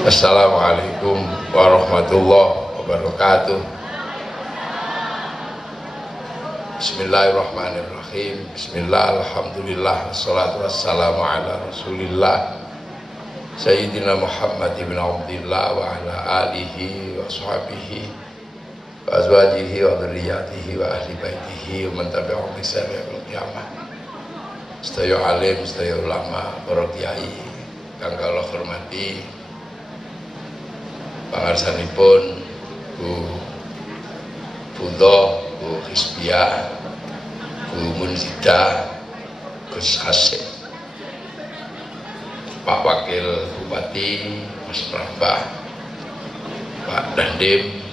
Assalamualaikum warahmatullahi wabarakatuh. Bismillahirrahmanirrahim. Bismillah, alhamdulillah, wassalatu wassalamu ala rasulillah Sayyidina Muhammad ibn Abdillah wa ala alihi wa sahbihi wa azwajihi wa dhurriyyatihi wa ahli baitihi wa man tabi'ahum bi ihsan ila yaumil qiyamah. Sedaya alim, sedaya ulama, para kiai kang kula hormati, pangarsanipun Bu Fudo, Bu Hizbiyah, Bu Munzidah, Gus Hasim, Pak Wakil Bupati, Mas Prambah, Pak Dandim,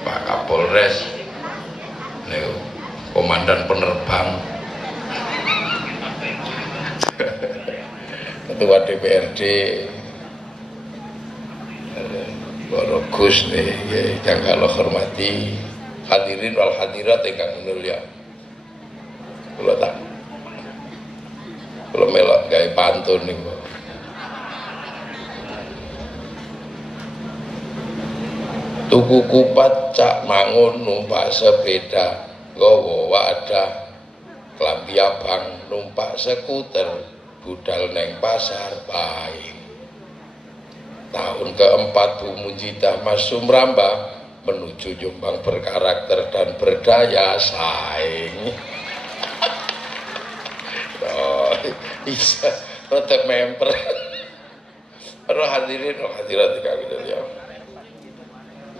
Pak Kapolres, Komandan Penerbang, Ketua DPRD, Para Gus nih, yang kalau hormati, hadirin wal hadirat ingkang mulia. Kula tak, kula melok gawe pantun niku. Tuku kupat cak mangun numpak sepeda, nggawa wadah, klambi abang numpak skuter, budal neng pasar paing. Tahun keempat Bu Munzidah Mas Sumrambah menuju Jombang berkarakter dan berdaya saing. Oh, bisa rotek memper. Para hadirin, hadirat kang ya.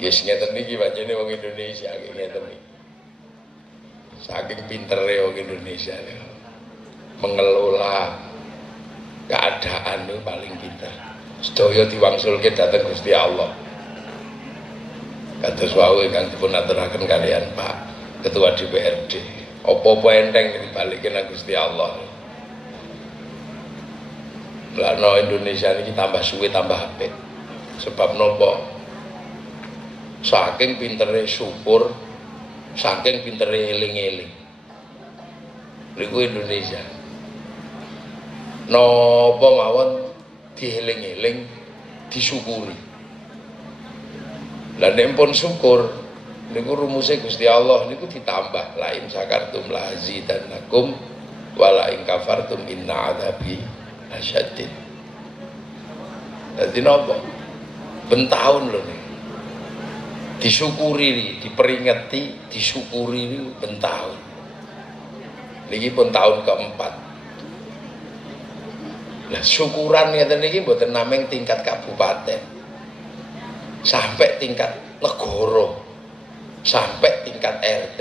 Yes, ngeten niki pancene wong Indonesia ngeten niki. Saking pintere wong Indonesia mengelola keadaan itu paling pinter. Sedaya diwangsulke dhateng Gusti Allah. Kados wau ingkang dipun aturaken kalian Pak Ketua DPRD. Apa-apa enteng dibalike nang Gusti Allah. Lano Indonesia ini tambah suwe tambah apik. Sebab napa? Saking pintere syukur, saking pintere eling-eling. Niku Indonesia. Napa mawon dieling-eling, disyukuri. Lah nek pun syukur niku rumuse Gusti Allah niku ditambah, la in syakartum la azidannakum wa la in kafartum inna adzabi lasyadid. Dadi napa? Ben taun lho niku. Disyukuri, diperingati, disyukuri niku ben taun. Niki pun tahun keempat. Nah, syukuran ngeten niki mboten namung tingkat kabupaten. Sampai tingkat negara. Sampai tingkat RT.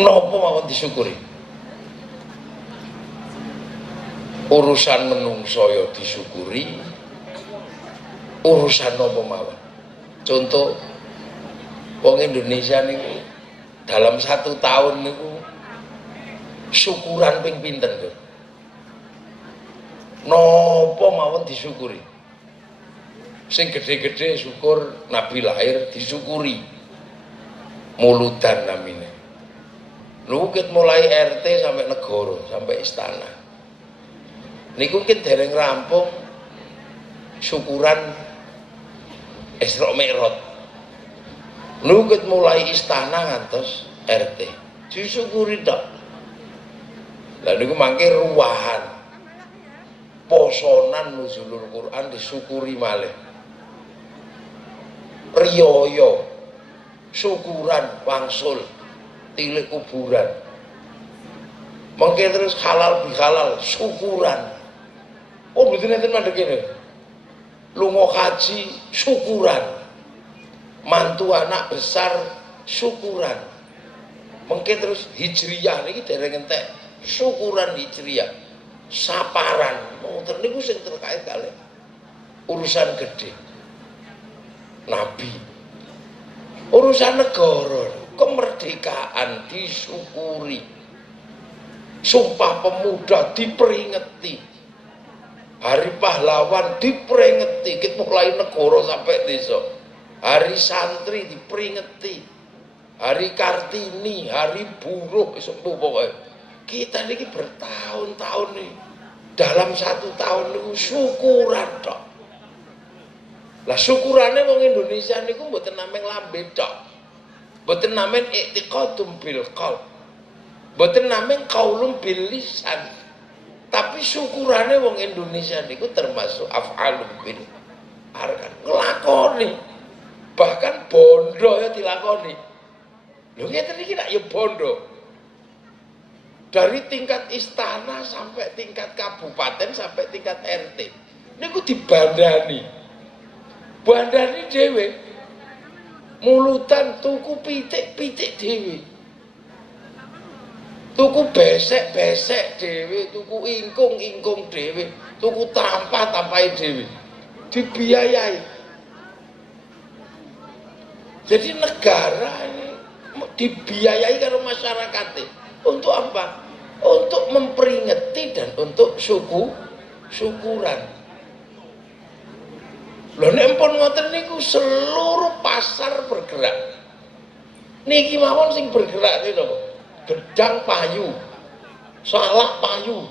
Napa mawon disyukuri? Urusan menungso ya disyukuri. Urusan napa mawon. Contoh wong Indonesia niku dalam 1 tahun niku syukuran ping pinten lho. Napa mawon disyukuri. Sing gede-gede syukur Nabi lahir disyukuri. Muludan namine. Lho ket mulai RT sampai negara, sampai istana. Niku ket dereng rampung syukuran Isra Mi'raj. Lho ket mulai istana ngantos RT. Disyukuri tok. Lah niku mangke ruwahan posonan nuzulul Quran disyukuri malih. Riyaya syukuran wangsul tilik kuburan. Mangke terus halal bihalal syukuran. Oh mboten enten mandhek kene. Lunga haji syukuran. Mantu anak besar syukuran. Mangke terus hijriyah niki dereng entek syukuran hijriyah, saparan, ngoten niku sing terkait kalih urusan gede. Nabi. Urusan negara, kemerdekaan disyukuri. Sumpah Pemuda diperingati. Hari Pahlawan diperingati, kita mulai negara sampai desa. Hari Santri diperingati. Hari Kartini, hari buruh, sembuh pokoknya. Kita ini bertahun-tahun nih dalam 1 tahun niku syukuran tok. Lah syukurane wong Indonesia niku mboten namung lambe tok. Mboten namung i'tiqadum bil qalb. Mboten namung qaulum bil lisan. Tapi syukurane wong Indonesia niku termasuk af'alum bil arkan. Nglakoni. Bahkan bondo ya dilakoni. Lho ngeten iki nak ya bondo. Dari tingkat istana sampai tingkat kabupaten sampai tingkat RT. Niku dibandani. Bandani dhewe. Mulutan tuku pitik-pitik dhewe. Tuku besek-besek dhewe, tuku ingkung-ingkung dhewe, tuku tampah-tampahe dhewe. Dibiayai. Jadi negara ini dibiayai karo masyarakatnya. Untuk apa? Untuk memperingati dan untuk syukuran. Lho nek empun ngoten niku seluruh pasar bergerak. Niki mawon sing bergerak niku napa? Gedang payu, salak payu,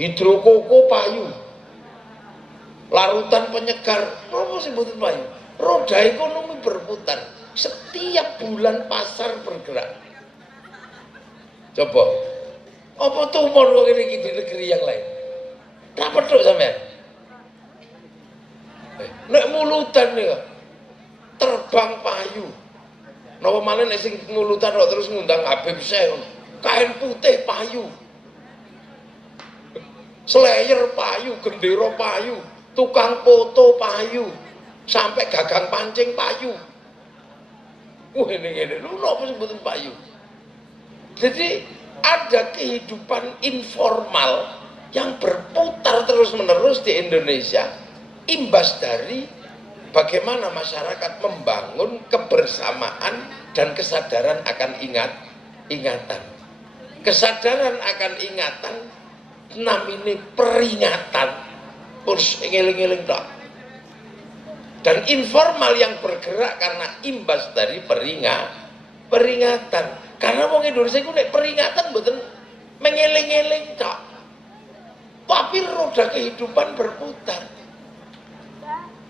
hidrokoko payu, larutan penyegar, apa sih mboten payu? Roda ekonomi berputar. Setiap bulan pasar bergerak. Coba, apa tumor kok ini di negeri yang lain? Tak pedok sampean. Nek mulutan nih, terbang payu. Napa malih nek sing mulutan kok terus ngundang Habib Syekh. Kain putih payu. Slayer payu, gendera payu, tukang foto payu, sampai gagang pancing payu. Wah ini lu napa sebutin payu? Jadi ada kehidupan informal yang berputar terus-menerus di Indonesia, imbas dari bagaimana masyarakat membangun kebersamaan dan kesadaran akan ingatan. Kesadaran akan ingatan namanya peringatan. Terus ngeling-ngeling tok. Dan informal yang bergerak karena imbas dari peringatan. Karena wong Indonesia itu nek peringatan mboten mengeling-eling tok. Tapi roda kehidupan berputar.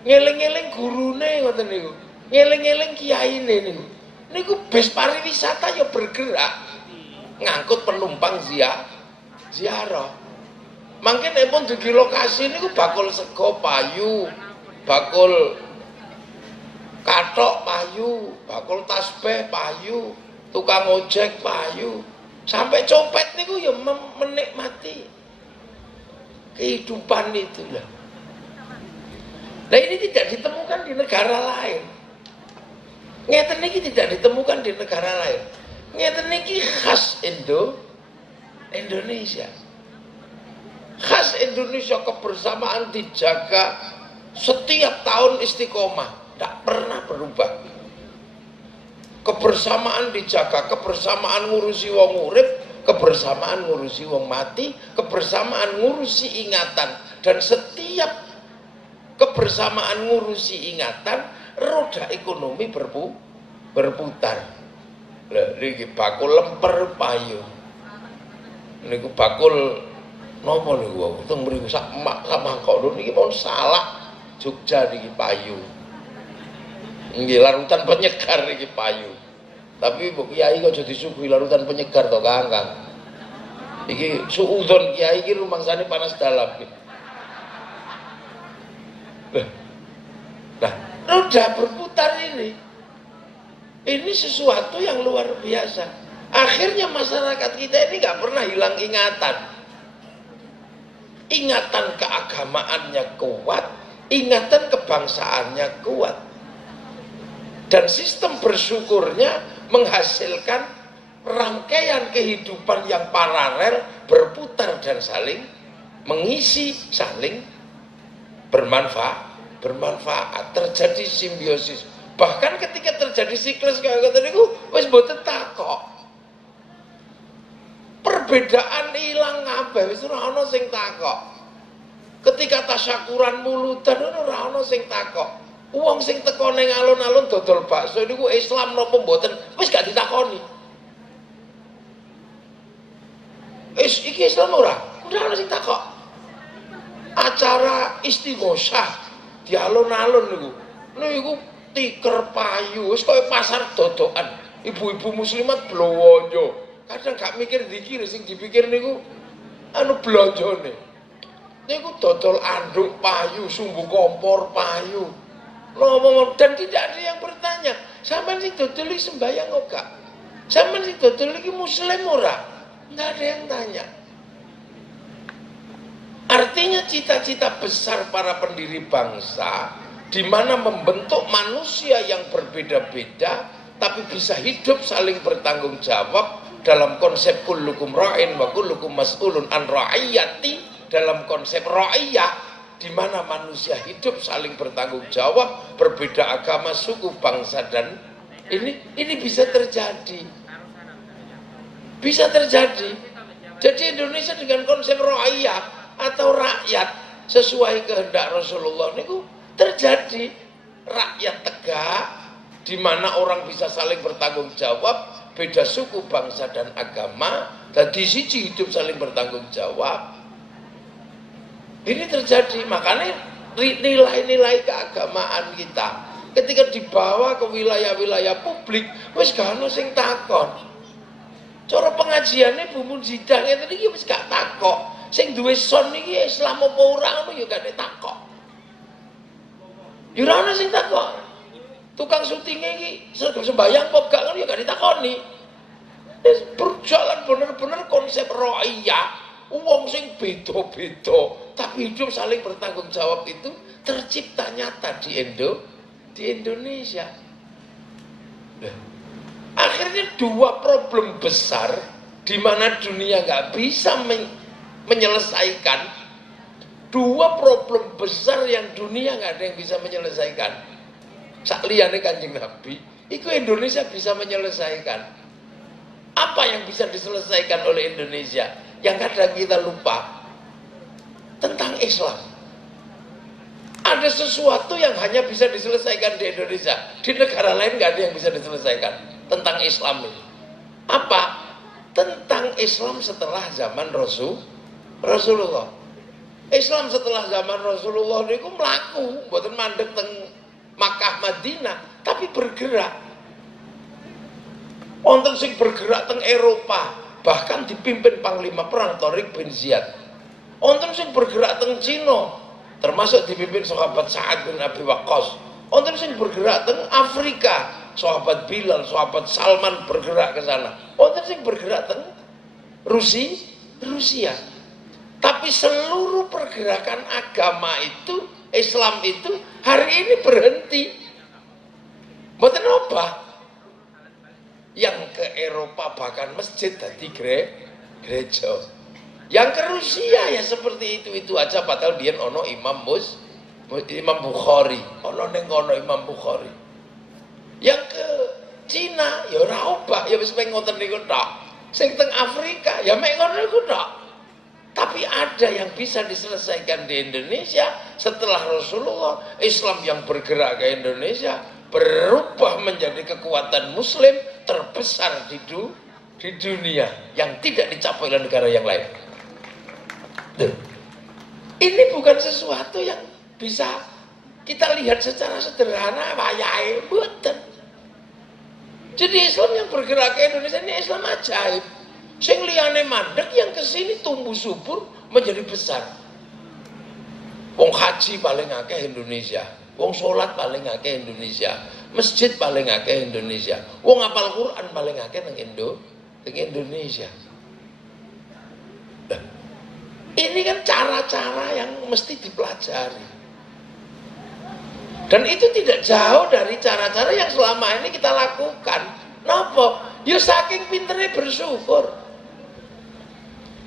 Ngeling-eling gurune ngoten niku. Ngeling-eling kiyaine niku. Niku bis pariwisata ya bergerak ngangkut penumpang ziarah. Mangke nek pun dugi lokasi niku bakul sego payu, bakul kathok payu, bakul tasbih payu, tukang ojek payu, sampai copet niku ya menikmati kehidupan itu lah. Nah ini tidak ditemukan di negara lain. Ngeten niki tidak ditemukan di negara lain. Ngeten niki khas Indonesia. Khas Indonesia, kebersamaan dijaga setiap tahun istiqomah, tidak pernah berubah. Kebersamaan dijaga, kebersamaan ngurusi wong urip, kebersamaan ngurusi wong mati, kebersamaan ngurusi ingatan, dan setiap kebersamaan ngurusi ingatan, roda ekonomi berputar. Lah niki bakul lemper payu. Niku bakul napa niku teng mriku sak mangkok niki pun salak Jogja niki payu. Nggih larutan penyegar niki payu. Tapi mbok kiai kok aja disuguhi larutan penyegar to Kang. Iki suudzon kiai iki rumangsane panas dalam. Nah, roda berputar ini sesuatu yang luar biasa. Akhirnya masyarakat kita ini nggak pernah hilang ingatan. Ingatan keagamaannya kuat, ingatan kebangsaannya kuat. Dan sistem bersyukurnya menghasilkan rangkaian kehidupan yang paralel, berputar dan saling mengisi, saling bermanfaat, terjadi simbiosis. Bahkan ketika terjadi siklus kayak ngoten niku wis mboten takok. Perbedaan ilang kabeh wis ora ana sing takok. Ketika tasyakuran mulutan ora ana sing takok. Wong sing teko ning alun-alun dodol bakso niku Islam napa mboten wis gak ditakoni. Iki Islam ora ana sing takok. istighosah, di alun-alun niku. Niku tiker payu, wis koyo pasar dodokan. Ibu-ibu muslimat blowonyo. Kadang gak mikir dikir sing dipikir niku anu blonjone. Niku dodol anduk payu, sumbu kompor payu. Ngomong dan tidak ada yang bertanya, sampean sing dodol iki sembayang kok gak? Sampean sing dodol iki muslim ora? Enggak ada yang tanya. Artinya cita-cita besar para pendiri bangsa di mana membentuk manusia yang berbeda-beda tapi bisa hidup saling bertanggung jawab dalam konsep kullukum ra'in wa kullukum mas'ulun an ra'iyati, dalam konsep ra'iyah di mana manusia hidup saling bertanggung jawab, berbeda agama, suku, bangsa, dan ini bisa terjadi. Bisa terjadi. Jadi Indonesia dengan konsep ra'iyah atau rakyat sesuai kehendak Rasulullah niku terjadi. Rakyat tegak di mana orang bisa saling bertanggung jawab, beda suku, bangsa, dan agama, dan di sisi hidup saling bertanggung jawab. Ini terjadi. Makanya nilai-nilai keagamaan kita ketika dibawa ke wilayah-wilayah publik wis gak ono sing takon. Cara pengajiannya bumun sidang itu iki wis gak takok. Sing duwe son iki Islam apa ora ngono ya gak takok. Ya ora ono sing takok. Tukang syutingnya iki sembayang apa gak ngono ya gak ditakoni. Wis berjalan bener-bener konsep ra'iyah. Wong sing beda-beda tapi hidup saling bertanggung jawab itu tercipta nyata di Indonesia. Akhirnya dua problem besar di mana dunia nggak bisa menyelesaikan. Dua problem besar yang dunia nggak ada yang bisa menyelesaikan. Sakliyane Kanjeng Nabi, itu Indonesia bisa menyelesaikan. Apa yang bisa diselesaikan oleh Indonesia? Yang kadang kita lupa tentang Islam. Ada sesuatu yang hanya bisa diselesaikan di Indonesia. Di negara lain nggak ada yang bisa diselesaikan tentang Islam ini. Apa? Tentang Islam setelah zaman Rasulullah. Islam setelah zaman Rasulullah niku mlaku, mboten mandek teng Makkah Madinah, tapi bergerak. Wonten sing bergerak teng Eropa, bahkan dipimpin Panglima Perang Tariq bin Ziyad. Wonten sing bergerak teng Cina, termasuk dipimpin sahabat Sa'ad bin Abi Waqqas. Wonten sing bergerak teng Afrika, sahabat Bilal, sahabat Salman bergerak ke sana. Wonten sing bergerak teng Rusia. Tapi seluruh pergerakan agama itu, Islam itu hari ini berhenti. Mboten obah. Yang ke Eropa bahkan masjid tadi gereja. Yang ke Rusia ya seperti itu aja, padahal biyen ono Imam Bukhari, ono ning ono Imam Bukhari. Yang ke Cina ya ora obah, ya wis ngoten niku tok. Sing teng Afrika ya mek ngono niku tok. Tapi ada yang bisa diselesaikan di Indonesia setelah Rasulullah. Islam yang bergerak ke Indonesia berubah menjadi kekuatan Muslim terbesar di dunia yang tidak dicapai oleh negara yang lain. Ini bukan sesuatu yang bisa kita lihat secara sederhana, wayahe mboten. Jadi Islam yang bergerak ke Indonesia ini Islam ajaib. Sing liyane mandek yang kesini tumbuh subur menjadi besar. Wong haji paling akeh Indonesia, wong sholat paling akeh Indonesia, masjid paling akeh Indonesia, wong hafal Quran paling akeh nang Indonesia. Nah, ini kan cara-cara yang mesti dipelajari. Dan itu tidak jauh dari cara-cara yang selama ini kita lakukan. Napa? Ya saking pinternya bersyukur.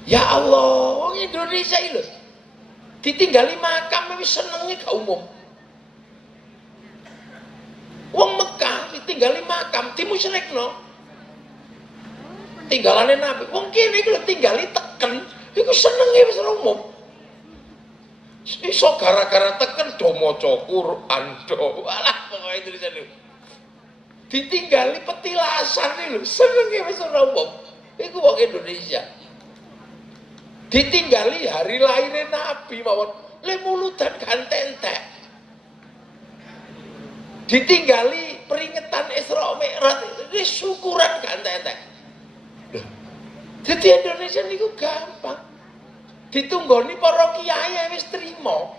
Ya Allah, wong Indonesia iki lho. Ditinggali makam wis senenge gak umum. Wong Mekah ditinggali makam dimusyrikno. Tinggalane Nabi. Wong kene iki lho tinggali teken, iku senenge wis umum. Iso gara-gara teken do maca Quran do. Alah pokoke Indonesia lho. Ditinggali petilasan iki lho, senenge wis umum. Iku wong Indonesia. Ditinggali hari lahirnya Nabi mawon. Le muludan gantentek. Ditinggali peringatan Isra Mi'raj, ini syukuran gantentek. Jadi Indonesia niku gampang. Ditunggoni para kiai wis trima.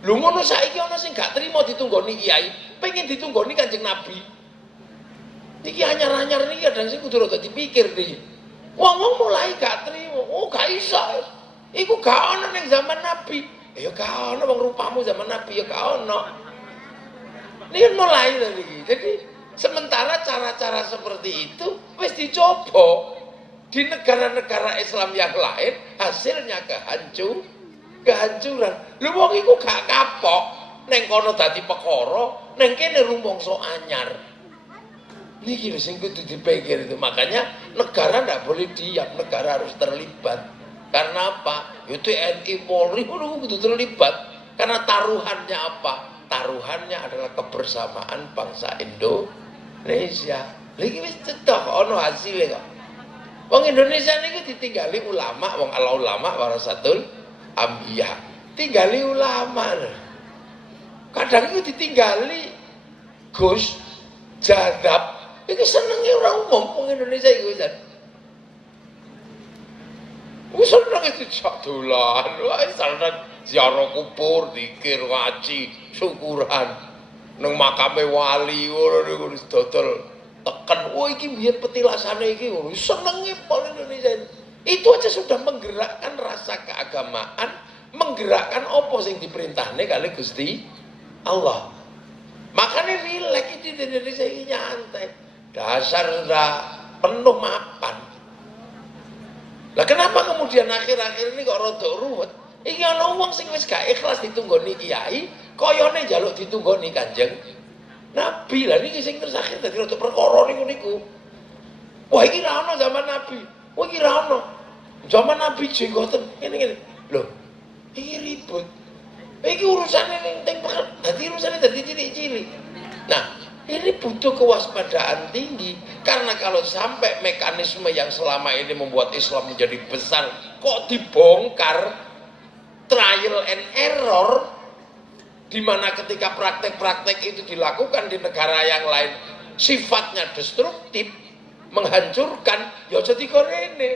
Lho ngono saiki ana sing gak trima ditunggoni kiai, pengen ditunggoni Kanjeng Nabi. Niki anyar-anyar niki kadang sing kudu rada dipikir niki. Wong-wong mulai gak trima, oh gak iso. Iku gak ana ning zaman Nabi. Ya gak ana wong rupamu zaman Nabi ya gak ana. Niki mulai niki. Jadi sementara cara-cara seperti itu wis dicoba di negara-negara Islam yang lain, hasilnya kehancuran. Lho wong iku gak kapok neng kono dadi perkara, neng kene rumangsa anyar. Niki lho sing kudu dipikir itu. Makanya negara ndak boleh diam, negara harus terlibat. Karena apa? Ya TNI, Polri kudu terlibat. Karena taruhannya apa? Taruhannya adalah kebersamaan bangsa Indonesia. Lagi wis cetok ono hasilnya kok. Wong Indonesia niku ditinggali ulama, wong ala ulama warasatul ambiyah. Tinggali ulama. Kadang itu ditinggali Gus Jadab. Iki senenge ora umum wong Indonesia iku jan. Wis seneng itu cak dolan, wis seneng ziarah kubur, zikir, ngaji, syukuran. Nang makame wali ngono niku wis dodol tekan. Oh iki biyen petilasane iki ngono. Senenge wong Indonesia. Itu aja sudah menggerakkan rasa keagamaan, menggerakkan apa sing diperintahne kali Gusti Allah. Makanya rileks di Indonesia ini nyantai. Dasar sudah penuh mapan. Lah kenapa kemudian akhir-akhir ini kok rada ruwet? Iki ana wong sing wis gak ikhlas ditunggoni kiai, koyone njaluk ditunggoni Kanjeng Nabi. Lah niki sing terus akhir dadi rada perkara niku. Wah iki ra ono zaman Nabi. Wah iki ra ono. Zaman Nabi jenggoten ngene-ngene. Lho, iki ribut. Iki urusane ning dadi urusane dadi cilik-cilik. Nah, ini butuh kewaspadaan tinggi karena kalau sampai mekanisme yang selama ini membuat Islam menjadi besar kok dibongkar, trial and error, di mana ketika praktek-praktek itu dilakukan di negara yang lain sifatnya destruktif, menghancurkan, ya jadi korene.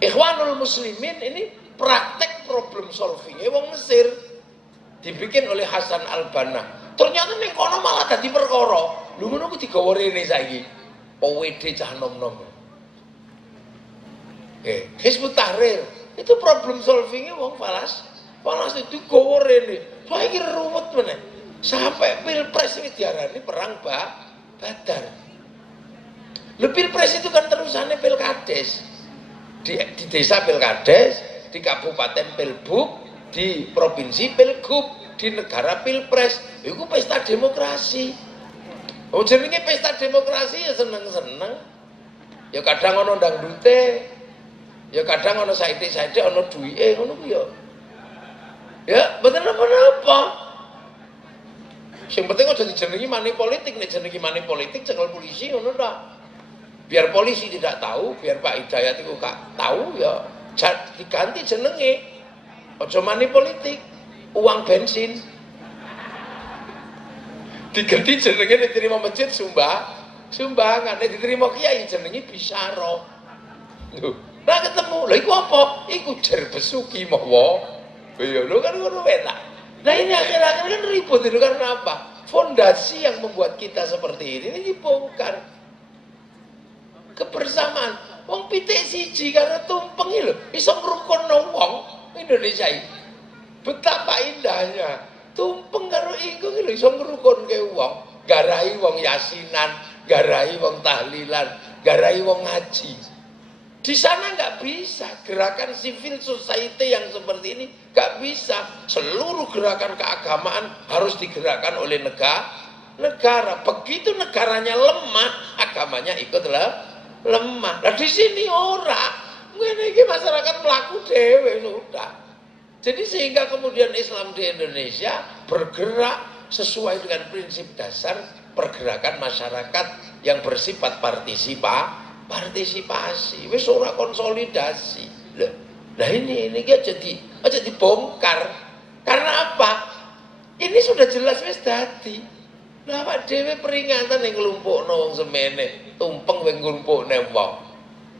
Ikhwanul Muslimin ini praktek problem solvingnya wong Mesir dibikin oleh Hasan Al-Banna. Ternyata ning kono malah dadi perkara. Lho ngono ku digawa rene saiki. PWD cah nom-nom. Hizbut Tahrir itu problem solvingnya wong falas itu digawa rene. Wah iki ruwet meneh. Sampai Pilpres ini diarani perang Badar. Lho Pilpres itu kan terusannya Pilkades. Di desa Pilkades, di kabupaten Pilbuk, di provinsi Pilgub, di negara Pilpres. Itu pesta demokrasi. Oh jenenge pesta demokrasi ya seneng-seneng. Ya kadang ana dangdute, ya kadang ana saithik-saithik ana duwike ngono ku ya. Ya, mboten apa-apa. Sing penting aja dijenengi money politik, nek jenengi money politik cekel polisi ngono ta. Biar polisi tidak tahu, biar Pak Hidayat itu gak tahu ya diganti jenenge. Ojo money politik, uang bensin. Diganti jenenge diterima masjid sumbangan, diterima kiai jenenge bisyara. Lho, nah ketemu. Lah iku apa? Iku jer besuki mawa. Ya lho kan ngono enak. Nah ini akhir-akhir kan ribut itu karena apa? Fondasi yang membuat kita seperti ini dibongkar. Kebersamaan. Wong pitik siji karena tumpeng lho, iso ngrukunno wong Indonesia ini. Betapa indahnya. Tumpeng karo iku lho iso ngrukunke wong, garahi wong yasinan, garahi wong tahlilan, garahi wong ngaji. Di sana nggak bisa gerakan civil society yang seperti ini nggak bisa. Seluruh gerakan keagamaan harus digerakkan oleh negara. Begitu negaranya lemah, agamanya ikutlah lemah. Nah di sini ora. Ngene iki masyarakat mlaku dhewe sudah. Jadi sehingga kemudian Islam di Indonesia bergerak sesuai dengan prinsip dasar pergerakan masyarakat yang bersifat partisipasi, wis ora konsolidasi. Nah ini aja dibongkar. Karena apa? Ini sudah jelas wis dadi. Lah awak dhewe peringatan ning nglumpukno wong semene, tumpeng wing nglumpukne wong.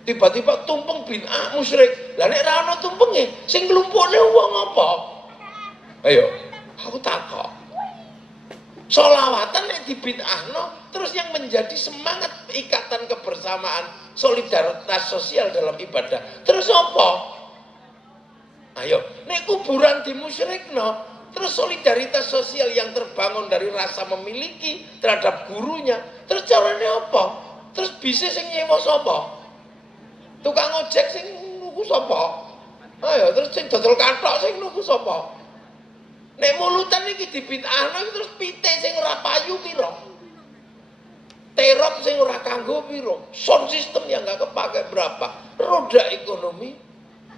Tiba-tiba tumpeng bid'ah musyrik. Lah nek ra ono tumpenge, sing nglumpukne wong apa? Ayo, aku takok. Sholawatan nek dibid'ahno, terus yang menjadi semangat ikatan kebersamaan, solidaritas sosial dalam ibadah. Terus apa? Ayo, nek kuburan dimusyrikno, terus solidaritas sosial yang terbangun dari rasa memiliki terhadap gurunya, terus caranya apa? Terus bisa sing nyewa sapa? Tukang ojek sing nuku sapa? Ayo, terus sing dodol kathok sing nuku sapa? Nek mulutan iki dibid'ahno terus pite sing ora payu pira? Terop sing ora kanggo pira? Sound system yang enggak kepake berapa? Roda ekonomi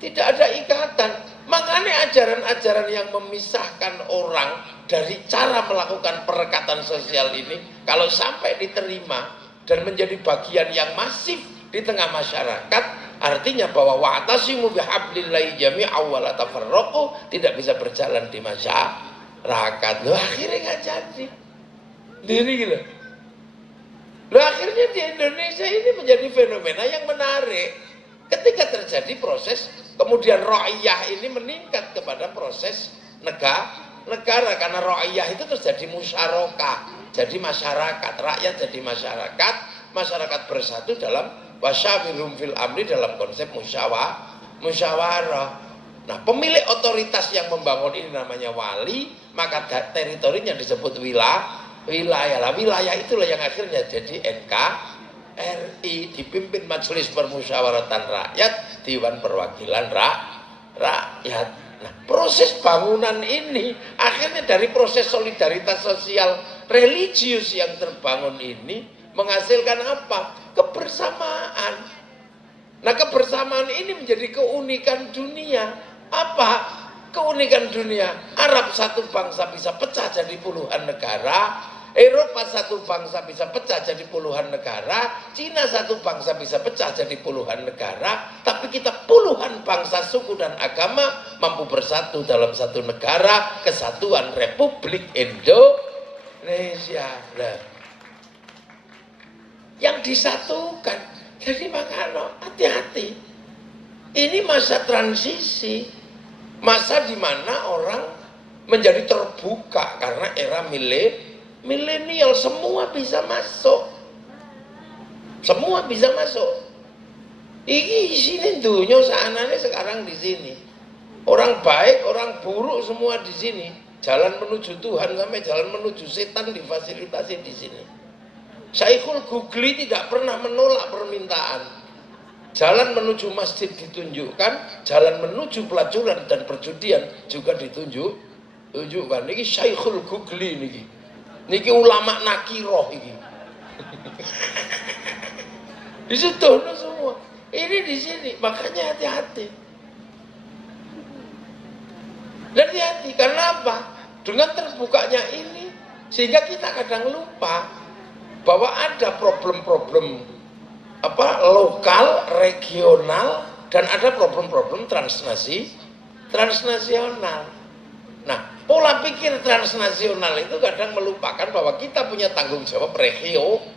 tidak ada ikatan. Makanya ajaran-ajaran yang memisahkan orang dari cara melakukan perekatan sosial ini kalau sampai diterima dan menjadi bagian yang masif di tengah masyarakat, artinya bahwa wa'tasimu bihablillahi jami'an wa la tafarraqu tidak bisa berjalan di masyarakat. Loh akhirnya nggak jadi. Diri gitu. Loh akhirnya di Indonesia ini menjadi fenomena yang menarik. Ketika terjadi proses kemudian ra'iyah ini meningkat kepada proses negara karena ra'iyah itu terjadi musyarakah, jadi masyarakat, rakyat jadi masyarakat bersatu dalam wasyawirhum fil amri dalam konsep musyawarah. Nah, pemilik otoritas yang membangun ini namanya wali, maka teritorinya disebut wilayah. Lah wilayah itulah yang akhirnya jadi NKRI, dipimpin Majelis Permusyawaratan Rakyat, Dewan Perwakilan Rakyat. Nah, proses bangunan ini akhirnya dari proses solidaritas sosial religius yang terbangun ini menghasilkan apa? Kebersamaan. Nah, kebersamaan ini menjadi keunikan dunia. Apa keunikan dunia? Arab satu bangsa bisa pecah jadi puluhan negara, Eropa satu bangsa bisa pecah jadi puluhan negara, Cina satu bangsa bisa pecah jadi puluhan negara, tapi kita puluhan bangsa, suku dan agama mampu bersatu dalam satu negara, kesatuan Republik Indonesia. Nah, yang disatukan. Jadi makanya hati-hati. Ini masa transisi, masa di mana orang menjadi terbuka karena era milenial, semua bisa masuk. Semua bisa masuk. Iki sini dunia sanane sekarang di sini. Orang baik, orang buruk semua di sini. Jalan menuju Tuhan sampai jalan menuju setan difasilitasi di sini. Syekhul Gugli tidak pernah menolak permintaan. Jalan menuju masjid ditunjukkan, jalan menuju pelacuran dan perjudian juga ditunjukkan. Niki Syekhul Gugli niki. Niki ulama nakiroh iki. Disutuhno semua. Ini di sini, makanya hati-hati. Hati-hati karena apa? Dengan terbukanya ini sehingga kita kadang lupa bahwa ada problem-problem lokal, regional, dan ada problem-problem transnasional. Nah, pola pikir transnasional itu kadang melupakan bahwa kita punya tanggung jawab regional.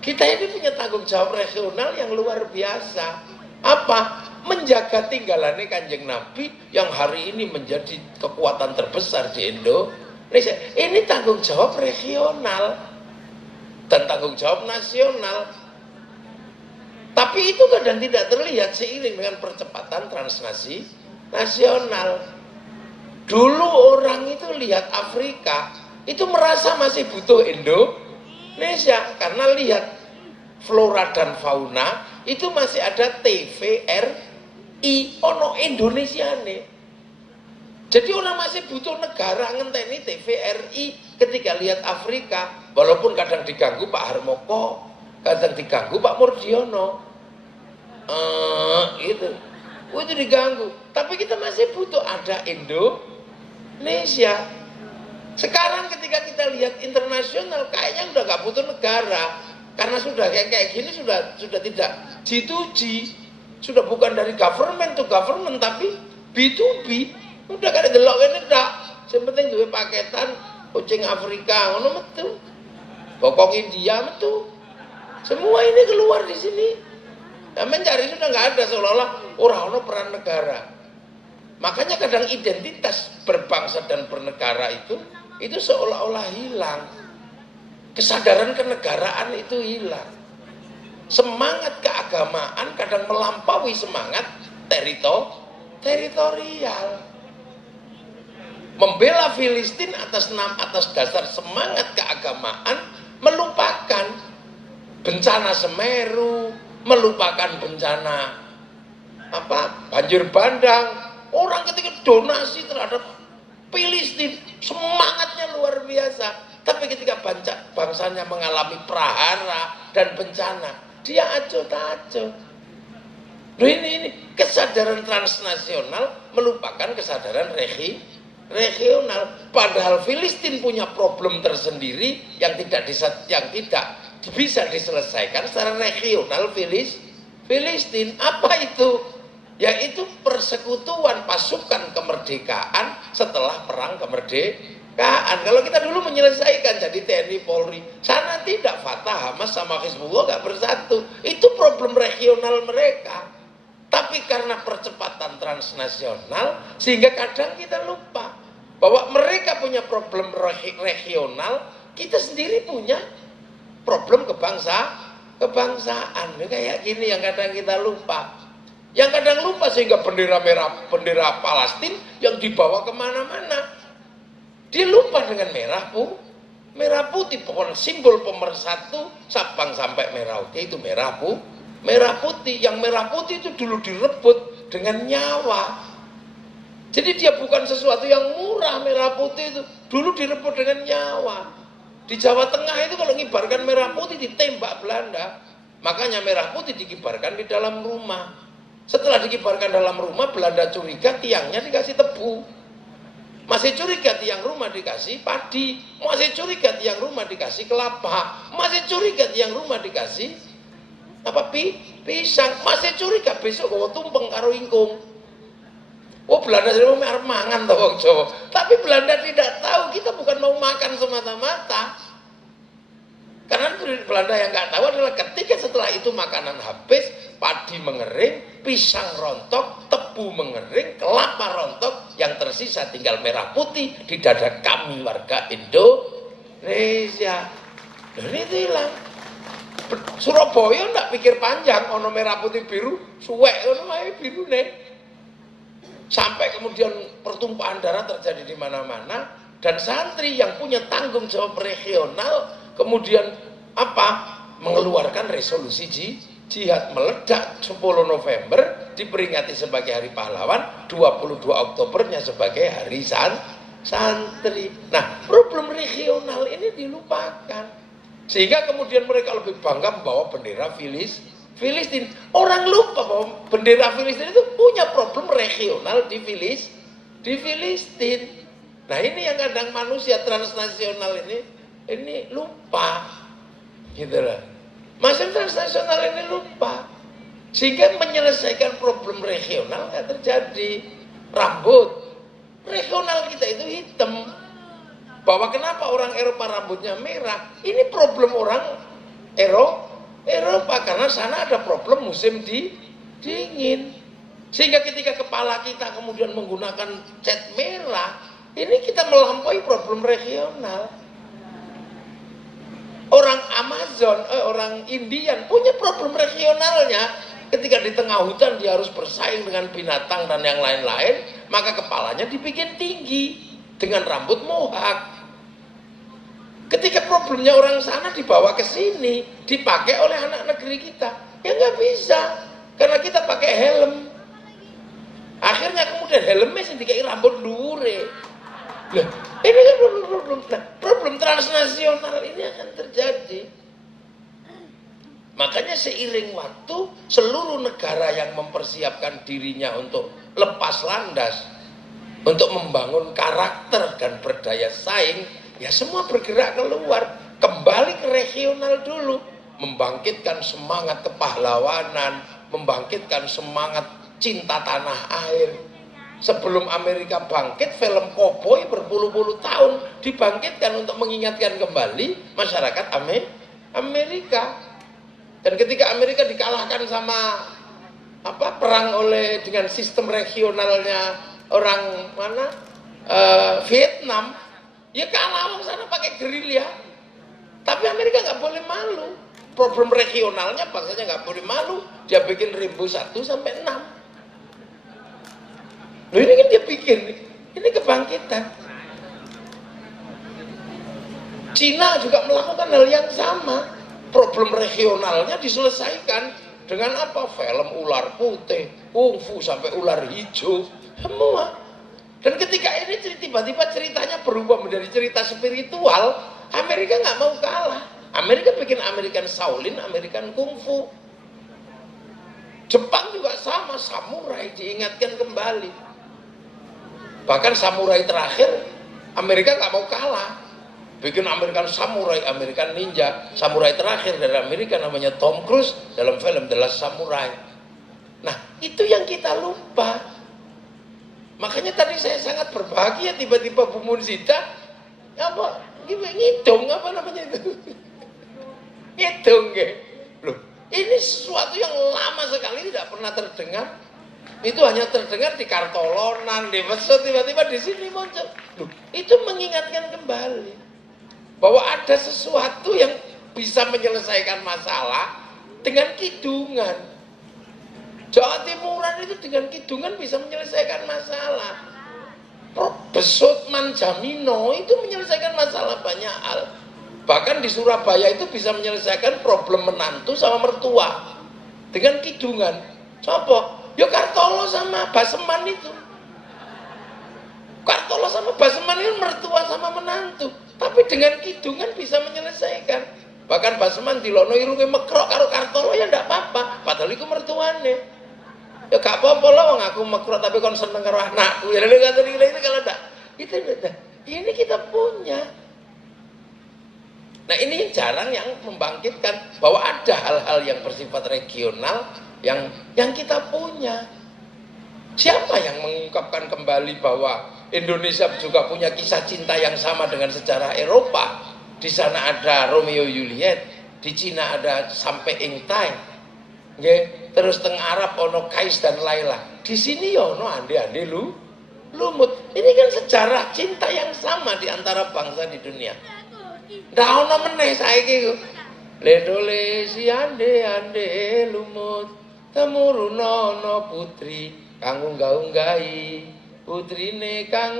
Kita ini punya tanggung jawab regional yang luar biasa. Apa? Menjaga tinggalannya Kanjeng Nabi yang hari ini menjadi kekuatan terbesar di Indonesia. Ini tanggung jawab regional dan tanggung jawab nasional. Tapi itu kadang tidak terlihat seiring dengan percepatan transnasional. Dulu orang itu lihat Afrika itu merasa masih butuh Indonesia karena lihat flora dan fauna itu masih ada TVRI ono Indonesia nih. Jadi orang masih butuh negara ngenteni TVRI ketika lihat Afrika, walaupun kadang diganggu Pak Harmoko, kadang diganggu Pak Murdiono, itu diganggu. Tapi kita masih butuh ada Indonesia. Sekarang ketika kita lihat internasional, kayaknya udah gak butuh negara. Karena sudah kayak gini sudah tidak G2G, sudah bukan dari government to government tapi B2B. Udah kada delok kene ndak. Sing penting duwe paketan kucing Afrika ngono metu. Bokong India metu. Semua ini keluar di sini. Nah, mencari sudah nggak ada, seolah-olah orang peran negara. Makanya kadang identitas berbangsa dan bernegara itu seolah-olah hilang. Kesadaran kenegaraan itu hilang. Semangat keagamaan kadang melampaui semangat teritorial. Membela Filistin atas dasar semangat keagamaan, melupakan bencana Semeru, melupakan bencana banjir bandang. Orang ketika donasi terhadap Filistin semangatnya luar biasa, tapi ketika bangsanya mengalami prahara dan bencana, dia acuh tak acuh. Ini kesadaran transnasional melupakan kesadaran regional. Padahal Filistin punya problem tersendiri yang tidak bisa diselesaikan secara regional. Filistin apa itu? Yaitu persekutuan pasukan kemerdekaan setelah perang kemerdekaan. Kalau kita dulu menyelesaikan jadi TNI Polri, sana tidak, Fatah, Hamas sama Hizbullah gak bersatu. Itu problem regional mereka. Tapi karena percepatan transnasional sehingga kadang kita lupa bahwa mereka punya problem regional, kita sendiri punya problem kebangsaan. Kayak gini yang kadang kita lupa. Yang kadang lupa sehingga bendera merah, bendera Palestina yang dibawa kemana-mana. Dia lupa dengan merah putih, pokoknya simbol pemersatu Sabang sampai Merauke itu merah putih. Yang merah putih itu dulu direbut dengan nyawa. Jadi dia bukan sesuatu yang murah. Merah putih itu dulu direbut dengan nyawa. Di Jawa Tengah itu kalau ngibarkan merah putih ditembak Belanda. Makanya merah putih dikibarkan di dalam rumah. Setelah dikibarkan dalam rumah, Belanda curiga tiangnya dikasih tebu. Masih curiga tiang rumah dikasih padi. Masih curiga tiang rumah dikasih kelapa. Masih curiga tiang rumah dikasih pisang. Masih curiga besok bawa tumpeng karo ingkung. Oh, Belanda sering arep mangan to wong Jawa. Tapi Belanda tidak tahu kita bukan mau makan semata-mata. Karena Belanda yang nggak tahu adalah ketika setelah itu makanan habis, padi mengering, pisang rontok, tebu mengering, kelapa rontok, yang tersisa tinggal merah putih di dada kami warga Indonesia. Dan itu hilang. Surabaya ndak pikir panjang, ono merah putih biru, suwek ono ae birune. Sampai kemudian pertumpahan darah terjadi di mana-mana, dan santri yang punya tanggung jawab regional kemudian mengeluarkan resolusi jihad, meledak 10 November diperingati sebagai Hari Pahlawan, 22 Oktobernya sebagai Hari Santri. Nah, problem regional ini dilupakan. Sehingga kemudian mereka lebih bangga membawa bendera Filistin. Orang lupa bahwa bendera Filistin itu punya problem regional di Filistin. Nah, ini yang kadang manusia transnasional ini lupa. Gitu lah. Masyarakat transnasional ini lupa. Sehingga menyelesaikan problem regional nggak terjadi. Rambut regional kita itu hitam. Bahwa kenapa orang Eropa rambutnya merah? Ini problem orang Eropa karena sana ada problem musim dingin. Sehingga ketika kepala kita kemudian menggunakan cat merah, ini kita melampaui problem regional. Orang Amazon, orang Indian punya problem regionalnya. Ketika di tengah hutan dia harus bersaing dengan binatang dan yang lain-lain, maka kepalanya dibikin tinggi dengan rambut mohak. Ketika problemnya orang sana dibawa ke sini, dipakai oleh anak negeri kita, ya nggak bisa, karena kita pakai helm. Akhirnya kemudian helmnya sendiri rambut lure. Lah, ini kan problem transnasional ini akan terjadi. Makanya seiring waktu seluruh negara yang mempersiapkan dirinya untuk lepas landas, untuk membangun karakter dan berdaya saing, ya semua bergerak keluar, kembali ke regional dulu. membangkitkan semangat kepahlawanan, membangkitkan semangat cinta tanah air. Sebelum Amerika bangkit, film koboi berpuluh-puluh tahun dibangkitkan untuk mengingatkan kembali masyarakat Amerika. Dan ketika Amerika dikalahkan sama perang dengan sistem regionalnya orang mana Vietnam, ya kalah sana pakai gerilya. Tapi Amerika nggak boleh malu. Problem regionalnya bangsanya nggak boleh malu. Dia bikin Rimbo 1 sampai 6. Loh ini kan dia bikin, ini kebangkitan. Cina juga melakukan hal yang sama. Problem regionalnya diselesaikan dengan apa? Film ular putih, kungfu sampai ular hijau, semua. Dan ketika ini tiba-tiba ceritanya berubah menjadi cerita spiritual, Amerika nggak mau kalah. Amerika bikin American Shaolin, American kungfu. Jepang juga sama, samurai diingatkan kembali. Bahkan samurai terakhir Amerika nggak mau kalah, bikin American Samurai, American Ninja. Samurai terakhir dari Amerika namanya Tom Cruise dalam film The Last Samurai. Nah itu yang kita lupa. Makanya tadi saya sangat berbahagia tiba-tiba Bu Munsida ngitung apa namanya itu ngitung loh, ini sesuatu yang lama sekali tidak pernah terdengar. Itu hanya terdengar di kartolonan, di mesut, tiba-tiba di sini muncul. Loh, itu mengingatkan kembali bahwa ada sesuatu yang bisa menyelesaikan masalah dengan kidungan. Jawa Timuran itu dengan kidungan bisa menyelesaikan masalah. Besut Manjamino itu menyelesaikan masalah banyak hal. Bahkan di Surabaya itu bisa menyelesaikan problem menantu sama mertua dengan kidungan. Coba ya Kartolo sama Baseman itu. Kartolo sama Baseman itu mertua sama menantu. Tapi dengan kidungan bisa menyelesaikan. Bahkan Baseman dilono irunge mekrok karo Kartolo ya ndak apa-apa. Padahal itu mertuane. Ya gak apa-apa lah wong aku mekrok tapi kon seneng karo anakku. Ya lha kata ini kalau ndak. Itu ndak. Ini kita punya. Nah ini yang jarang yang membangkitkan bahwa ada hal-hal yang bersifat regional yang kita punya. Siapa yang mengungkapkan kembali bahwa Indonesia juga punya kisah cinta yang sama dengan sejarah Eropa? Di sana ada Romeo Juliet, di Cina ada sampai Ingtai, terus teng Arab ono Kais dan Laila. Di sini ya ono ande-ande lumut. Ini kan sejarah cinta yang sama di antara bangsa di dunia. Ndak ono meneh saiki. Ledole si ande-ande lumut. Temurunono putri kang unggah-unggahi putrine kang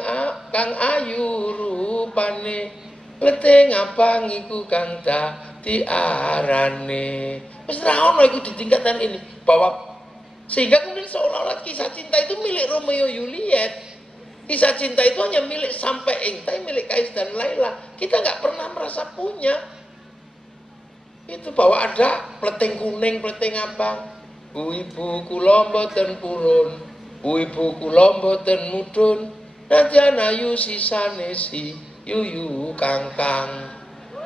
ayu rupane lete ngapangiku kang dadi arane. Wis ra ono iku di tingkatan ini bahwa sehingga kemudian seolah-olah kisah cinta itu milik Romeo Juliet. Kisah cinta itu hanya milik sampai Ingtai, milik Kais dan Laila. Kita nggak pernah merasa punya. Itu bahwa ada pleteng kuning, pleteng abang. Bu ibu kula mboten purun, bu ibu kula mboten mudhun, nadyan ayu sisane si yuyu kangkang.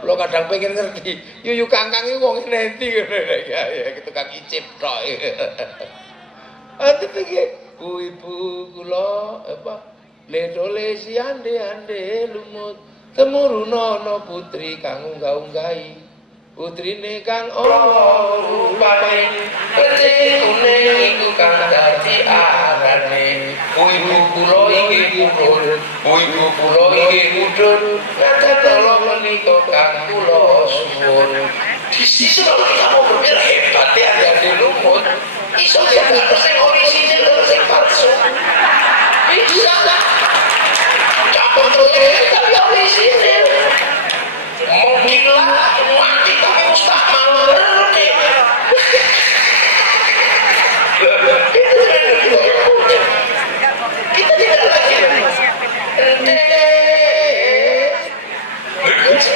Kula kadang pengen ngerti, yuyu kangkang iki wong endi ya tukang icip tok. Ate iki bu ibu kula ledole si ande-ande lumut, temurunono putri kang unggah-unggahi. Putrine kang ana rupane putri kuning iku kang dadi arane. Ibu kula iki purun, ibu kula iki mudhun, kata menika kang kula suwun. Di situ kamu berpikir hebat ya ada lumut. Iso jadi sing orisinil sing palsu. Bisa lah. Campur kan orisinil. Mungkin lah mati tapi ustaz malah ngerti. Kita tidak lagi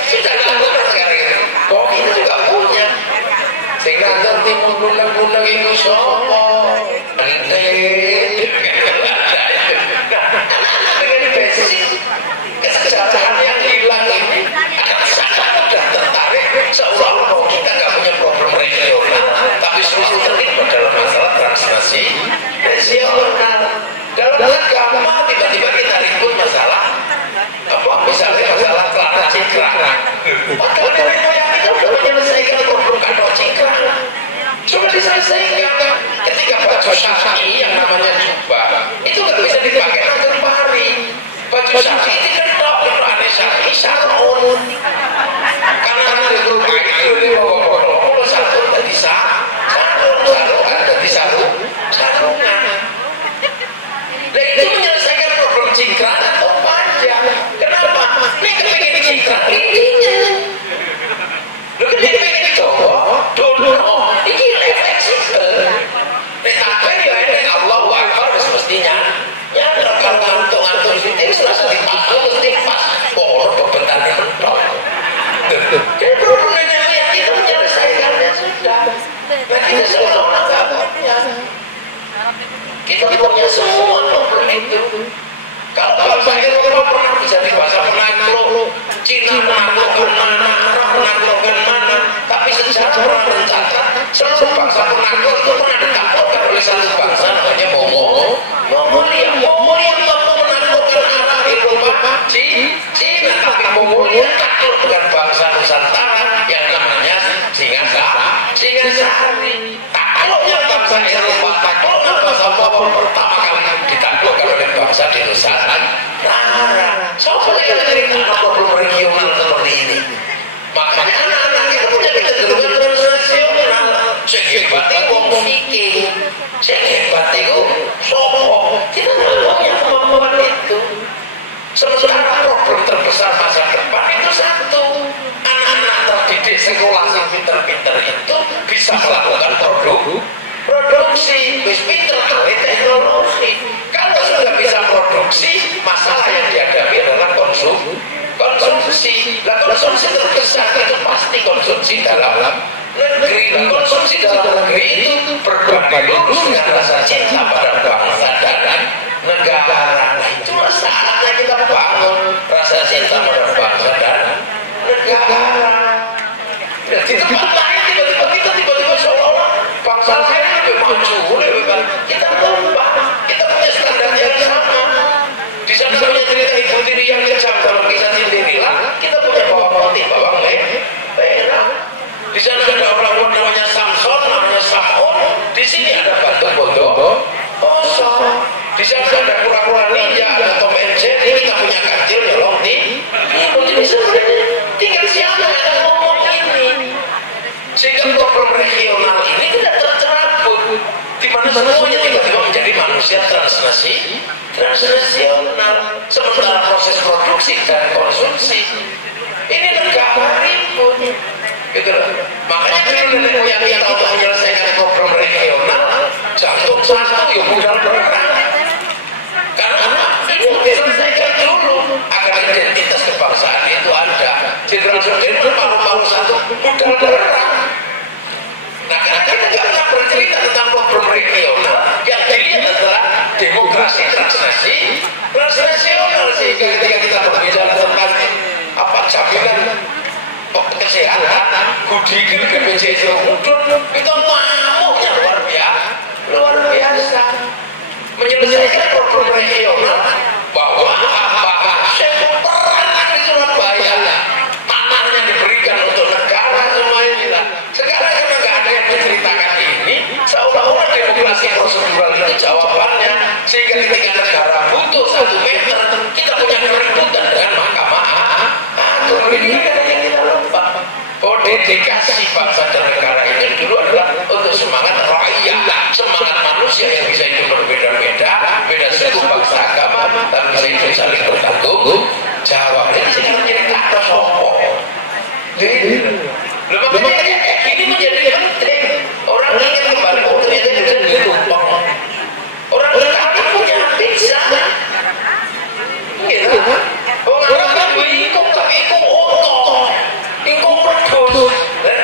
sudah ada sekarang. Kok kita juga punya sehingga nanti timur gunung-gunung menyelesaikan. Ketika baju syar'i yang namanya jubah itu nggak bisa dipakai agar pari. Baju syar'i itu kan itu aneh syar'i sarung. Karena itu kain itu kalau sarung tadi sarung kan tadi sarungan. Nah itu menyelesaikan problem cingkrang atau panjang. Kenapa? Ini kepingin cingkrang ininya. Lo kan dia pengen cowok, dulu, ini fleksibel. Tetapi ya ini Allah Akbar semestinya. Ya kalau ngantung itu langsung dipasang terus dipas. Pokoknya kebentannya mentok. Jadi problemnya lihat itu menyelesaikannya sudah. Nah kita seolah-olah nggak punya. Kita punya semua problem itu. Kalau bangsa Eropa pernah bisa dibahas menakluk Cina menaklukkan mana, Arab menaklukkan mana, tapi sejarah pernah mencatat seluruh bangsa penakluk itu pernah ditaklukkan oleh satu bangsa namanya Mongolia mampu menaklukkan Arab Eropa Cina, tapi Mongolia takluk dengan bangsa Nusantara yang namanya Singasari. Takluknya bangsa Eropa, takluknya bangsa Papua pertama kali ditaklukkan oleh bangsa di Nusantara. Siapa yang cerita problem regional seperti ini? Makanya anak-anak itu punya kecenderungan transnasional. Sehebat itu fikih, sehebat itu sopo. Kita nggak punya kemampuan itu. Sementara problem terbesar masa depan itu satu. Anak-anak terdidik sekolah yang pinter-pinter itu bisa melakukan produksi, pinter ahli teknologi. Kalau sudah bisa produksi, masalah yang dihadapi adalah konsumsi. Nah, konsumsi terbesar itu pasti konsumsi dalam negeri. Nah, konsumsi dalam negeri itu berbanding lurus dengan rasa cinta pada bangsa dan negara. Nah, itu masalahnya kita bangun rasa cinta pada bangsa dan negara. Nah, di tempat lain tiba-tiba seolah-olah bangsa lain lebih maju, kita lupa. Kita punya standar yang sama. Di sana punya cerita ibu tiri yang kejam dalam kisah Cinderella, kita punya bawang putih, bawang merah. Di sana ada orang namanya Samson, namanya Samun. Di sini ada batu kosong. Di sana ada kura-kura ninja, ada Tom and Jerry. Kita punya kancil ya loh nih. Jadi sebenarnya tinggal siapa yang ngomong ini. Sehingga problem regional ini tidak tercerabut. Di mana semuanya tiba-tiba menjadi manusia transnasional. Sementara proses produksi dan konsumsi ini negara ribut, gitu loh. Makanya nenek moyang yang untuk menyelesaikan problem regional, jantung satu ya modal bergerak. Karena ini diselesaikan dulu agar identitas kebangsaan itu ada. Jenderal paru-paru satu modal bergerak. Nah, karena kita nggak pernah bercerita tentang problem regional, yang dilihat adalah demokrasi transnasional. Sehingga ketika kita berbicara tentang apa jaminan kesehatan, kudikin BPJS mudun, itu ngamuknya luar biasa. Menyelesaikan problem regional bahwa pernah di Surabaya tanahnya diberikan untuk negara semua ini lah. Sekarang karena nggak ada yang menceritakan ini, seolah-olah demokrasi prosedural itu jawabannya. Sehingga ketika negara butuh 1 meter, kita punya keributan dengan mahkamah agung. Ini kan yang kita lupa. Bahwa dedikasi bangsa dan negara itu dulu adalah untuk semangat rakyat, semangat manusia yang bisa hidup berbeda-beda, beda suku, bangsa, agama, tapi bisa hidup saling bertanggung jawab. Ini sekarang jadi kata sopo. Makanya ini menjadi penting. Orang ingin kembali ternyata juga dilupa. Orang kami punya bisa, gitu. Orang kan ikut otot, ikut produs, dan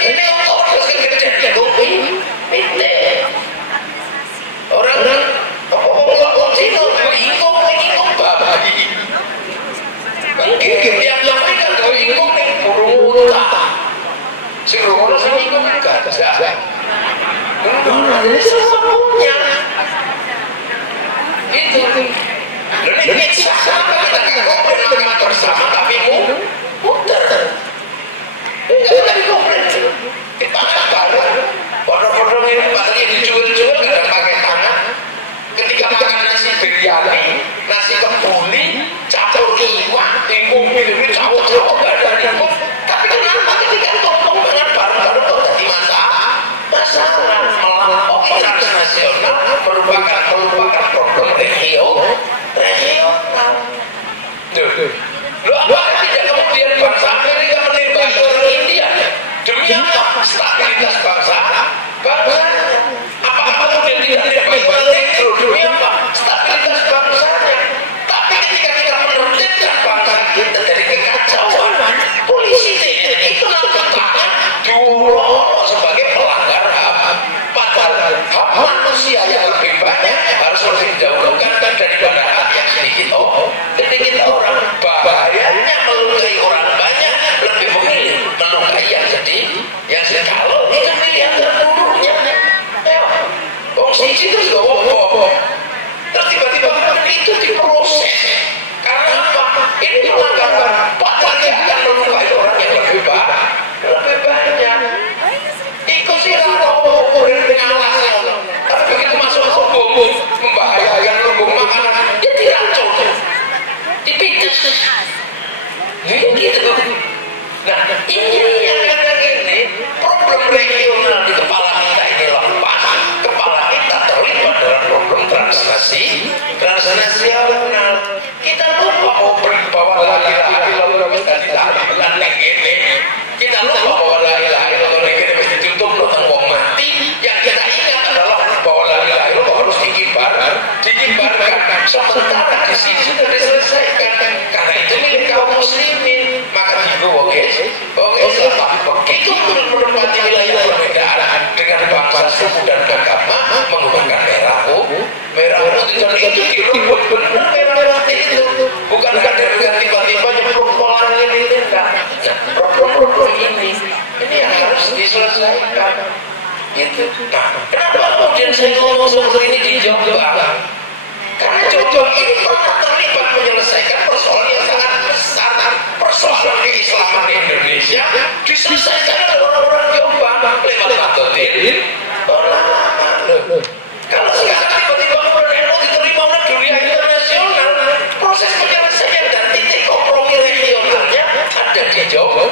nasional merupakan problem regional. Loh, apa tidak kemudian bangsa Amerika menembak orang India demi apa? Stabilitas bangsa. Apa kemudian tidak menembak negro demi apa? Stabilitas bangsanya. Tapi ketika kita menertibkan bangsa kita dari kekacauan, polisi TNI itu nampaknya diulur sebagai pelanggar HAM. Padahal hak manusia yang lebih banyak harus lebih didahulukan daripada hak yang sedikit orang. Bahayanya melukai orang banyak lebih memilih melukai yang sedikit. Kalau itu pilihan terburuknya, sisi terus terus tiba-tiba itu diproses. Karena apa? Ini pelanggaran. Padahal dia akan melukai orang yang lebih banyak. Ikut silaturahmi dengan alasan. Tapi begitu masuk hukum membahayakan lumbung makanan, dia diracun, dipijat. Gitu. Nah, ini yang ini problem regional di kepala kita ini lepas. Kepala kita terlibat dalam problem transnasional. Kita lupa mau bahwa la ilaha illallah kita tidak lanang ini. Kita lupa bahwa la ilaha illallah ini mesti ditutup nang wong mati. Yang kita ingat adalah bahwa la ilaha illallah harus dikibarkan. Sementara di sini sudah diselesaikan karena itu milik kaum muslimin. Maka oke, begitu menempati wilayah perbedaan dengan bangsa, suku dan agama menggunakan merah putih dan itu dirubut benar merah putih itu bukan dengan tiba-tiba nyemplung pola ini tidak. Nah, problem ini yang harus diselesaikan. Itu. Nah, kenapa kemudian saya ngomong seperti ini di Jombang? Karena Jombang ini pernah terlibat menyelesaikan persoalan yang sangat besar. Persoalan keislaman di Indonesia diselesaikan oleh orang-orang Jombang lewat Nahdlatul Ulama. Kalau sekarang tiba-tiba NU diterima oleh dunia internasional, proses penyelesaian dan titik kompromi regionalnya ada di Jombang.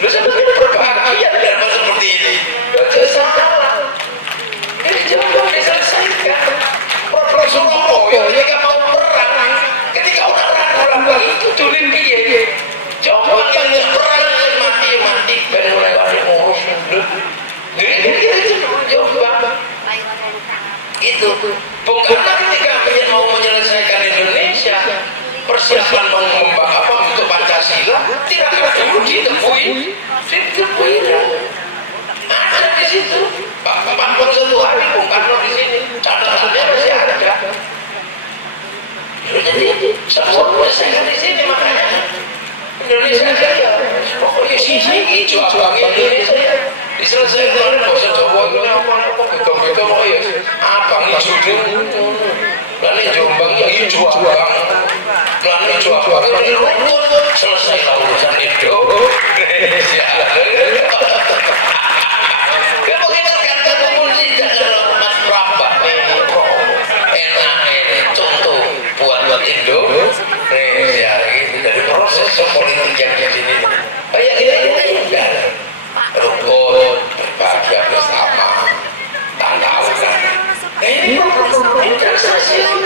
Lu sebetulnya berbahagia dengan seperti ini. Salah. Ini Jombang diselesaikan. Problem Surabaya yang mau perang. Ketika udah perang itu tulis piye. Jombang yang perang mati ben mulai ngurus. Itu Jombang. Itu. Bukan ketika mau menyelesaikan Indonesia, persiapan untuk Pancasila tidak dulu ditepui ada di situ. 41 hari Bung Karno di sini, catatannya masih ada. Jadi semua selesaikan di sini, makanya Indonesia kaya. Pokoknya sini hijau Indonesia diselesaikan oleh bahasa Jawa ini apa betul ya abang hijau dulu lalu Jombang yang hijau abang lalu hijau abang ini rukun selesai urusan itu Indonesia kita kata komunis dalam mas rapat ini enak ini contoh buat Indonesia gitu dari proses politik yang di sini kayak ini indah rukun berbahagia bersama tanda awalan ini internasional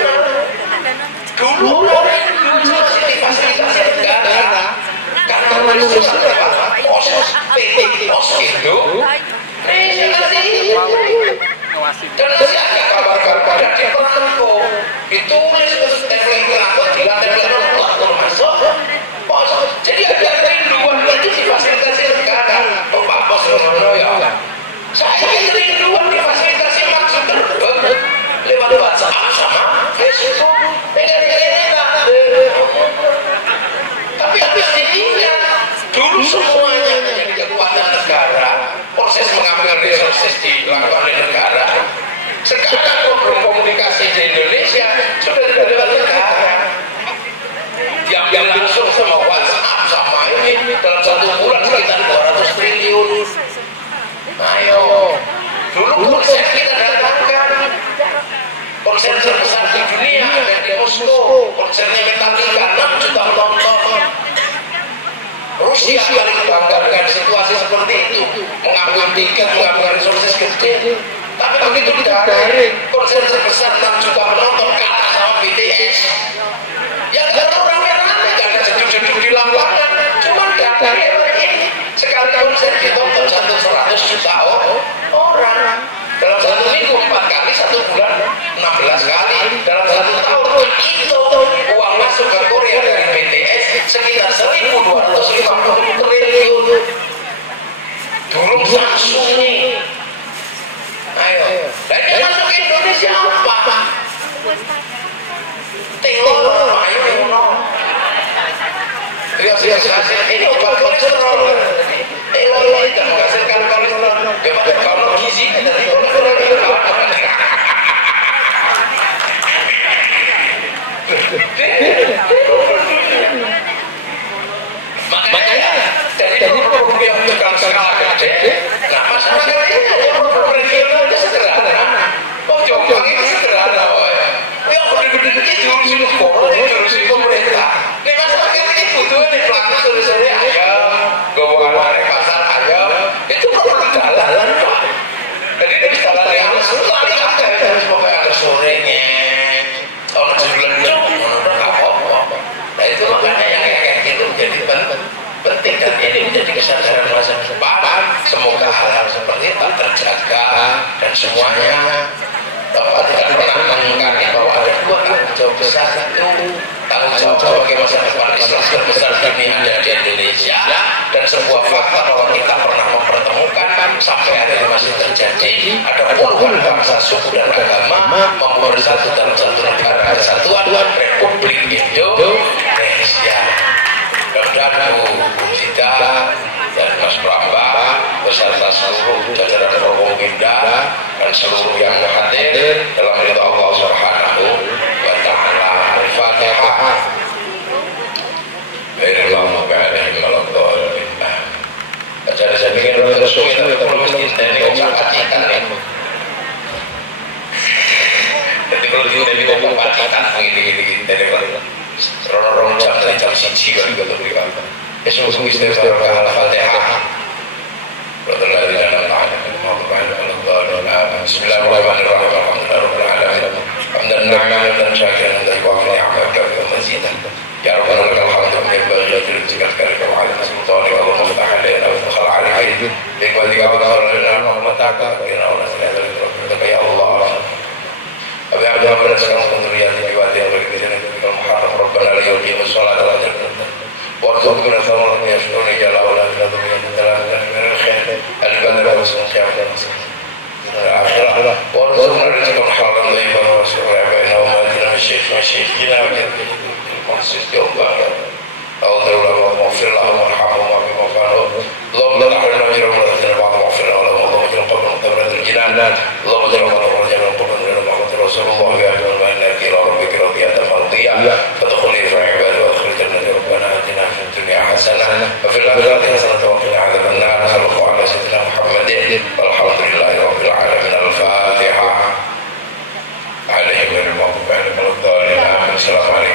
dulu orang Indonesia difasilitasi negara karena manusia pos Indo ini kasih dan masih ada kabar-kabar di Perangko ditulis template dilakukan masuk pos jadi ada kerinduan itu difasilitasi negara Pak Bos ya saya kerinduan difasilitasi maksud terbang lewat WhatsApp sama Facebook tapi intinya dulu semuanya menjadi kekuatan negara proses mengambil resources dilakukan oleh negara sekarang program komunikasi di Indonesia sudah lewat negara yang langsung sama WhatsApp sama ini dalam satu bulan sekitar 200 triliun ayo dulu konser kita datangkan konser terbesar di dunia ada di Moskow konsernya Metallica 6 juta penonton Rusia paling membanggakan situasi seperti itu mengambil tiket mengambil resources gede itu daring. Konser sebesar 6 juta penonton kalah sama BTS. Ya nggak tahu rame-rame, nggak ada jeduk-jeduk di lapangan, cuma daring. Sekali konser ditonton 100 juta orang. Dalam 1 minggu 4 kali, 1 bulan 16 kali. Dalam 1 tahun itu uang masuk ke Korea dari BTS sekitar 1.250 triliun. Durung Samsung nih. Ayo. Dan yang masuk ke Indonesia apa? Telur, ayo ngono. Dia hasil ini obat kolesterol. Telur itu menghasilkan kolesterol. Ya kalau gizi dari kolesterol itu makanya dari produk yang tekan skala gede, nah masyarakat ini ada produk regionalnya sederhana. Oh Jombang itu sederhana, ya gede-gede itu diurusin sekolah, diurusin pemerintah. Nih masyarakat ini butuh nih pelaku sore-sore ayam, gowongan pasar ayam, itu produk jalan pak. Jadi di jalan yang selalu ada, pokoknya ada sorenya, orang sebulan apa-apa. Nah itu makanya yang kayak gitu jadi penting dan ini menjadi kesadaran masa depan. Semoga hal-hal seperti itu terjaga dan semuanya tidak pernah mengingkari bahwa ada 2 tanggung jawab besar itu tanggung jawab sebagai masa depan Islam terbesar dunia ada di Indonesia dan sebuah fakta bahwa kita pernah mempertemukan sampai hari ini masih terjadi ada puluhan bangsa, suku dan agama mempersatu dalam satu negara kesatuan Republik Indonesia. Dan Bu Zita dan Mas Pramba beserta seluruh jajaran Forkompimda dan seluruh yang hadir dalam ridha Allah Subhanahu wa taala. Al-Fatihah. Bismillahirrahmanirrahim. Jadi saya pikir Rasul itu kalau mesti ini perhatikan ya. Jadi kalau kita perhatikan begini dari orang jam dari jam 1 kan gitu berikan. Esok istighfar Al-Fatihah. Bismillahirrahmanirrahim. Hamdan dan syakiran dari wafil ni'mat wa mazidan. Ya Rabbana lakal hamdu min baghdadil zikr wa ala sultani wa muftah alaina wa khal alaina. Biqadika wa lana rahmataka wa inna ala ya Allah. Abi abdi amran sekarang pendirian di wadi yang berbeda dengan Muharram Rabbana la yuqim as-salat wa jannah. Warzuqna thawran yashkuruni jalla wa ala min al-khair. Al-qadra wa sunqiyam. Akhirah. Warzuqna rizqan halalan tayyiban wa sallallahu alaihi wa sallam masyikhina wa konsis Allah. Allah maghfir lahum warhamhum wa bima fa'alu. Allahumma la ilaha illa anta subhanaka wa maghfir lahum Allahumma ij'al qabrahum qabran jinan. Allahumma ij'al qabrahum qabran Rasulullah ya Allah inna ila rabbika radiyatan mardiyah fadkhuli fi ibadi wa adkhil jannata rabbana atina fid dunya hasanah wa fil akhirati hasanah wa qina adzaban nar sallallahu alaihi wasallam Muhammadin walhamdulillahi rabbil alamin al-Fatihah. Alaihi wa sallam. Assalamu alaikum.